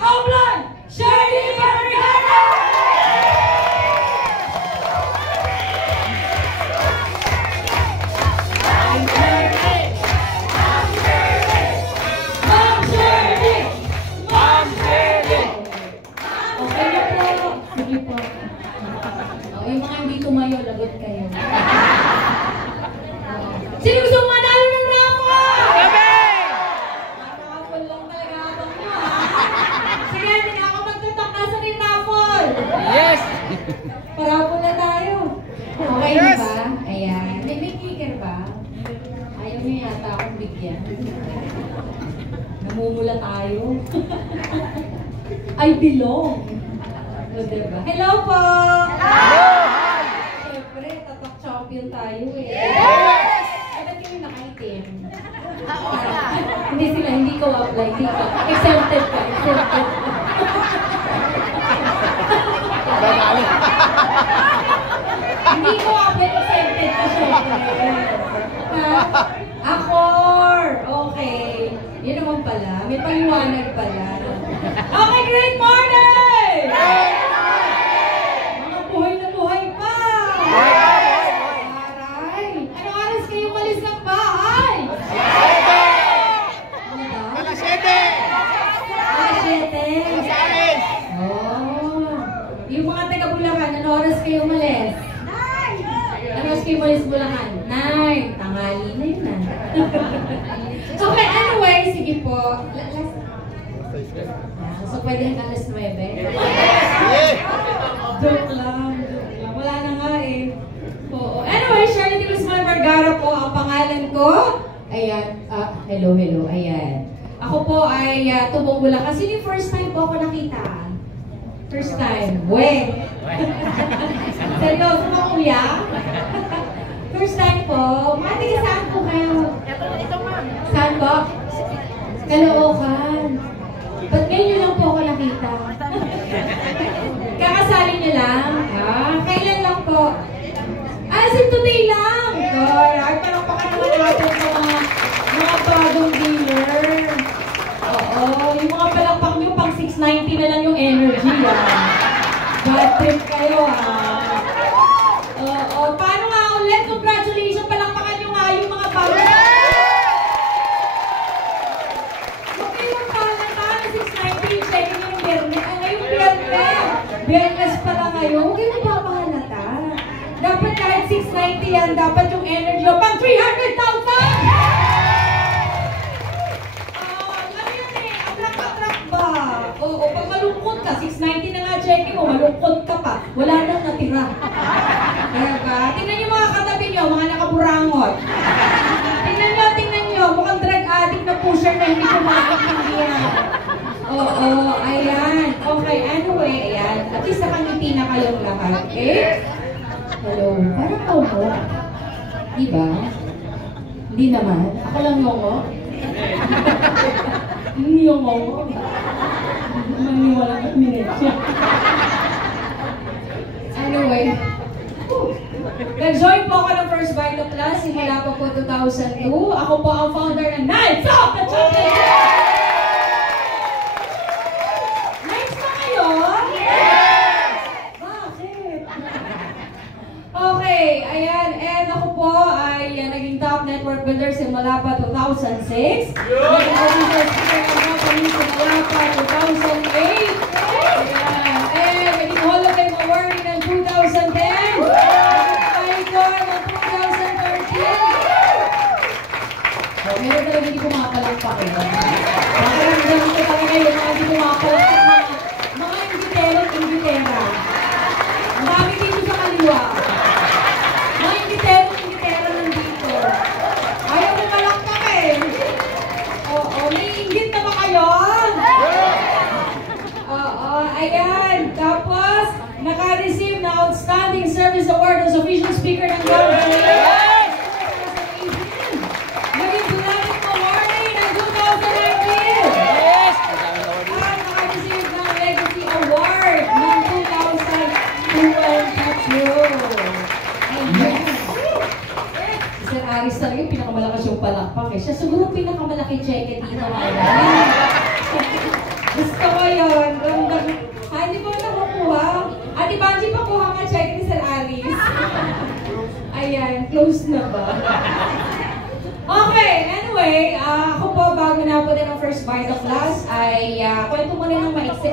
Oblong Shirley Vergara! Ma'am Shirley! Ma'am Shirley! Ma'am Shirley! Okay na po. Sige po. Yung mga hindi tumayo, lagot kayo. Sino gusto manalo ng raffle? Kami! Raffle lang talaga habang nyo, ha? Sige, hindi na ako magtatakasan ng raffle. Yes! Paraffle na tayo. Okay na ba? Ayan. May kicker ba? Ayaw nyo yata akong bigyan. Namumula tayo. I belong. O, diba? Hello po! Hello! Siyempre, tatak champion tayo eh. Yes! Ay, ba't kayo nakaitim? Hindi sila, hindi ko apply. Hindi ko. Exempted ka, exempted. Hindi ko apply, exempted ka syempre. Akor! Okay. Yun naman pala. May paliwanag pala. Okay, great morning! Mga buhay na buhay pa! Aray! Anong oras kayo malis ng bahay? Ano ba? Alas 7! Alas 7? Oh! Yung mga taga-Bulacan, anong oras kayo umalis? 9! Anong oras kayo umalis Bulacan? 9! Tanghali na yun na. Okay, anyway, sige po. So, pwede hanggang alas 9? Joke lang. Wala na nga eh. Oo. Anyway, Shirley Vergara po ang pangalan ko. Ayan. Hello. Ayan. Ako po ay tubong Bulacan. Sino yung first time po ako nakita? First time. We. Seryoso mo, kuya? First time po. Mati, saan po kayo? Ito ma'am. Saan po? Caloocan. Ba't ngayon lang po ako nakita? Kakasali niyo lang? Kailan lang po? Today lang! Ay, parang baka naman natin sa mga bagong dealer. Oo, yung mga palakpak nyo, pang 690 na lang yung energy, Bad trip kayo, Oo, paano nga ulit? Congratulations, palakpakan nyo nga yung mga bagong Biyernes pala ngayon, huwag kayo mapapahalata. Dapat kahit 690 yan, dapat yung energy o pang 300,000! Ano yun eh, atrak-atrak ba? Oo, pag malungkot ka, 690 na nga check mo, malungkot ka pa, wala nang natira. Kaya ba? Tingnan nyo mga katabi nyo, mga nakaburangot. Tingnan nyo, mukhang drug addict na pusher na hindi ko makakakindihan. Oo, ayan. Okay, anyway, ayan. At least nakangiti na kayong lahat, okay? Hello. Parang ako. Diba? Hindi naman. Ako lang yongo. Hindi yongo. Maniwalang at minetsya. Anyway. Nag-join po ako ng First Vital Plus simula po 2002. Ako po ang founder ng Knights of the Chocolate! Okay, ayan, and ako po ay naging top network builder simula pa 2006. Naging official speaker ng company simula pa 2008. Ayan, and naging Hall of Fame award ng 2010. Naging Icon ng 2013. So, meron talaga hindi ko makapalagpak eh. Makaramdam ko talaga yung mga hindi ko makapalagpak mga ingitero. Ang dami dito sa kaliwa. Ingitero nandito. Ayaw mo malakpak eh. Oo, may inggit na ba kayo? Oo, ayan. Tapos, naka-receive na Outstanding Service Award as official speaker ng company. Naging Dynamic Award ng 2019. At naka-receive ng Legacy Award ng 2022. Sir Aris talaga yung pinakamalakas yung palakpak eh. Siya siguro pinakamalaki cheque dito. Gusto ko yun. Hindi ko na nakukuha. Ate Banji, pakuha ka check ni Sir Aris. Ayan, close na ba? Okay, anyway, ako po bago na po din ang first bite of class ay kwento mo na ng maiksi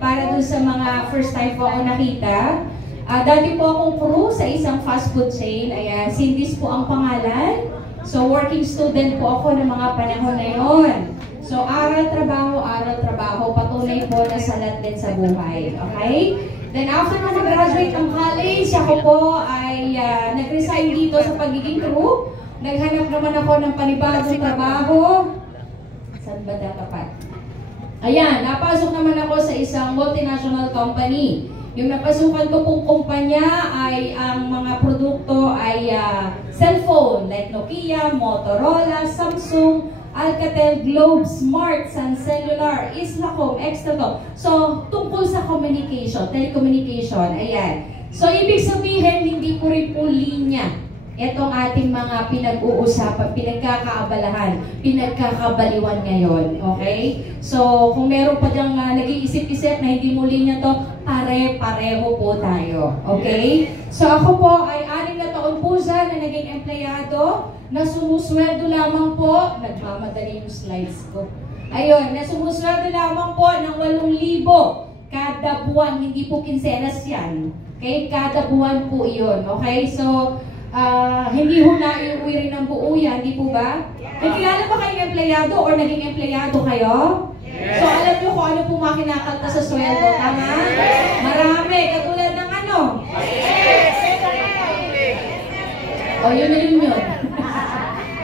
para dun sa mga first time po ako nakita. Dati po akong crew sa isang fast food chain. Ayan, Cindy's po ang pangalan. So, working student po ako ng mga panahon na yun. So, aral, trabaho, patuloy po na salat din sa buhay. Okay? Then, after na mag-graduate ng college, ako po ay nag-resign dito sa pagiging crew. Naghanap naman ako ng panibagong trabaho. Saan ba dapat? Ayan, napasok naman ako sa isang multinational company. Yung napasukan ko pong kumpanya ay ang mga produkto ay cellphone like Nokia, Motorola, Samsung, Alcatel, Globe, Smart, Sun Cellular, Islacom, Extratom. So, tungkol sa communication, telecommunication, ayan. So, ibig sabihin, hindi ko rin po linya itong ating mga pinag-uusapan, pinagkakaabalahan, pinagkakabaliwan ngayon. Okay? So, kung meron pa diyang nag-iisip-isip na hindi muli niya to, pareho po tayo. Okay? So, ako po ay 6 na taon po siya na naging empleyado, na sumusweldo lamang po, nagmamadali yung slides ko. Ayun, na sumusweldo lamang po ng 8,000 kada buwan, hindi po kinsenas yan. Okay? Kada buwan po yun. Okay? So, hindi ho na iuwi rin ng buo yan, di po ba? May kilala ba kayong empleyado or naging empleyado kayo? Yes. So alam nyo kung ano po mga kinakalta sa sweldo, tama? Marami, katulad ng ano? Yes. O yun na yun.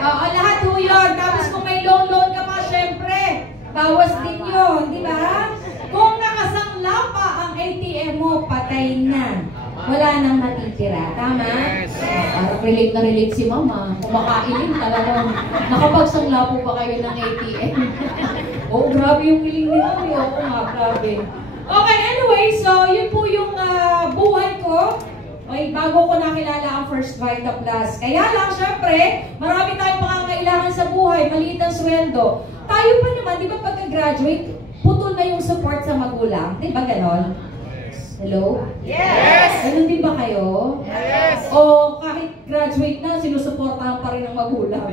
Lahat ho yun. Tapos kung may loan ka pa, syempre, bawas din yun, di ba? Kung nakasangla pa ang ATM mo, patay na. Wala nang matitira. Tama? Yes. Parang relate na relate si Mama. Kumakain talagang nakapagsangla po ba kayo ng ATM? Oh, grabe yung iling nito. Oo nga, grabe. Okay, anyway, so yun po yung buhay ko. Okay, bago ko nakilala ang First Vita Plus. Kaya lang, syempre, marami tayong pangangailangan sa buhay, maliit ang sweldo. Tayo pa naman, di ba pagka-graduate, putol na yung support sa magulang. Di ba ganon? Hello? Yes! Ganun din ba kayo? Yes! O kahit graduate na, sinusuportahan pa rin ng magulang.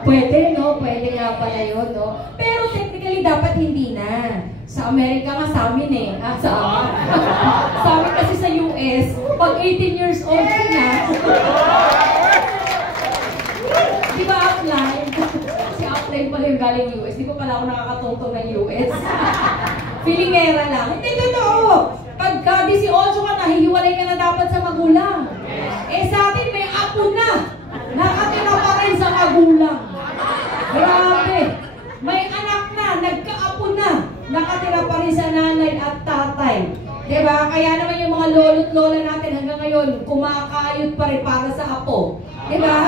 Pwede, no? Pwede nga pala yun, no? Pero technically, dapat hindi na. Sa Amerika nga sa amin eh. Sa amin kasi sa US, pag 18 years old ka na, di ba apply? Si apply pala yung galing US. Di ba pala ako nakakatungtong ng US? Feelingera lang. Hindi, totoo. Pagka 18 ka na, hihiwalay ka na dapat sa magulang. Eh sa atin, may apo na. Nakatira pa rin sa magulang. Grabe. May anak na, nagkaapo na. Nakatira pa rin sa nanay at tatay. Diba? Kaya naman yung mga lolo't lola natin hanggang ngayon, kumakayod pa rin para sa apo. Diba?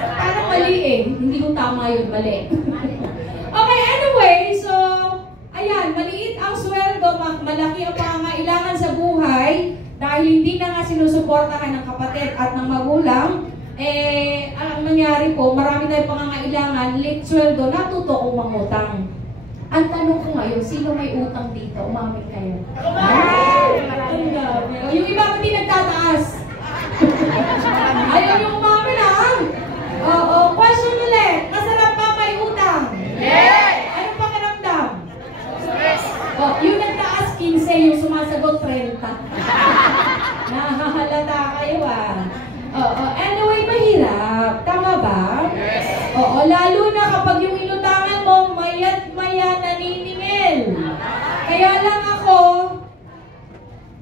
Parang mali eh. Hindi ko tama yun, mali. Okay, anyway, so, ayan, maliit ang sweldo, malaki ang pangangailangan sa buhay, dahil hindi na nga sinusuportahan ng kapatid at ng magulang, ang nangyari po, marami tayong pangangailangan, late sweldo, natuto kong mangutang. Ang tanong ko ngayon, sino may utang dito? Umamin kayo. Yung iba hindi nagtataas. Ayaw yung umamin ha? Oo, question ulit. Masarap ba may utang? Yes! Anong pakiramdam? Oh, yung nagtaas 15, yung sumasagot 30. Nahahalata kayo anyway, mahirap. Tama ba? Yes. Oo, lalo na kapag yung inutangan mo, mayat-maya naniningil. Kaya lang ako,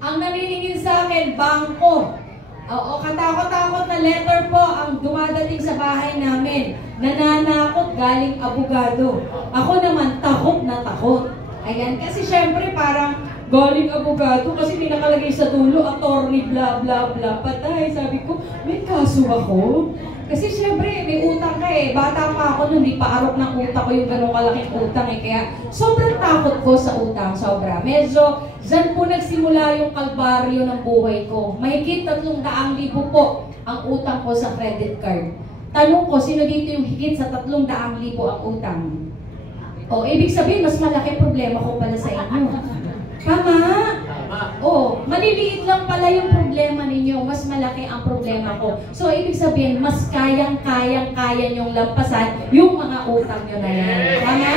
ang naniningil sa akin, bangko. Oo, katakot-takot na letter po ang dumadating sa bahay namin. Nananakot galing abogado. Ako naman, takot na takot. Ayan, kasi syempre parang galing abogado kasi may nakalagay sa dulo, attorney, bla bla bla. Patay, sabi ko, may kaso ako? Kasi syempre, may utang ka eh. Bata pa ako nun, di pa arok ng utang ko yung ganong kalaking utang eh. Kaya sobrang takot ko sa utang, sobra. Medyo, dyan po nagsimula yung kalbaryo ng buhay ko. Mahigit 300,000 po ang utang ko sa credit card. Tanong ko, sino dito yung higit sa 300,000 ang utang? O, ibig sabihin, mas malaki problema ko pala sa inyo. Tama? O, maliliit lang pala yung problema ninyo, mas malaki ang problema ko. So, ibig sabihin, mas kaya niyong lampasan yung mga utang nyo na yan. Tama?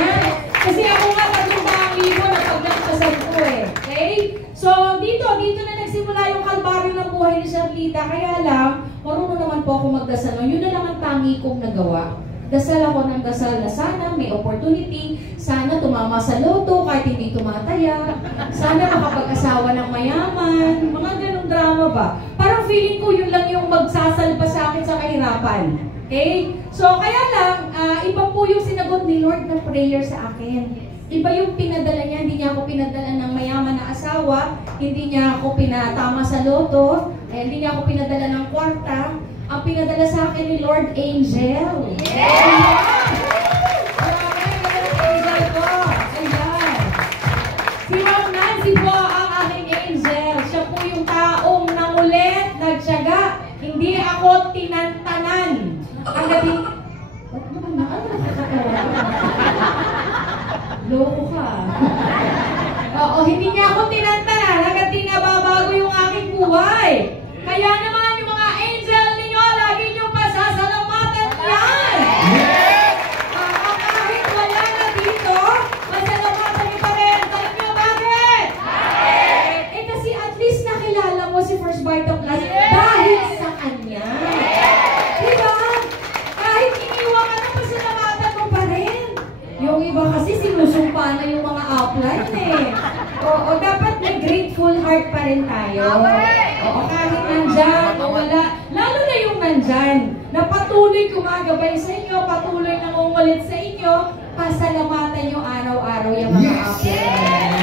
Kasi ako nga, 3,000 na paglampasan ko eh. Okay? So, dito na nagsimula yung kalbaryo ng buhay ni Charlita. Kaya lang, marunong naman po ako magdasal. Yun na lang ang tangi kong nagawa. Dasal ako ng dasal na sana may opportunity, sana tumama sa loto kahit hindi tumataya, sana makapag-asawa ng mayaman, mga ganong drama ba? Parang feeling ko yun lang yung magsasalpa sa akin sa kahirapan. Okay? So kaya lang, iba po yung sinagot ni Lord na prayer sa akin. Iba yung pinadala niya, hindi niya ako pinadala ng mayaman na asawa, hindi niya ako pinatama sa loto, hindi niya ako pinadala ng kwarta. Ang pinadala sa akin ni Lord, angel. Yeah! Angel ko. Ayan. Si Ma'am Nancy po ang aking angel. Siya po yung taong nangulit, nagtiyaga. Hindi ako tinantanan. Hanggang loko ka. Oo, hindi niya ako tinantanan. Hanggang di nababago yung aking buhay. Kaya naman yung mga angel ninyo, lagi nyo pasasalamatan yan! Kahit wala na dito, pasalamatan nyo pa rin. Tanong nyo, bakit? Eh kasi at least nakilala mo si First Bite of Life dahil sa kanya. Diba? Kahit iniwan ka na, pasalamatan mo pa rin. Yung iba kasi sinusumpa na yung mga upline eh. O dapat may grateful heart pa rin tayo. O kahit nandyan o wala, lalo na yung nandyan, na patuloy gumagabay sa inyo, patuloy nangungulit sa inyo, pasalamatan nyo araw-araw yung mga upline.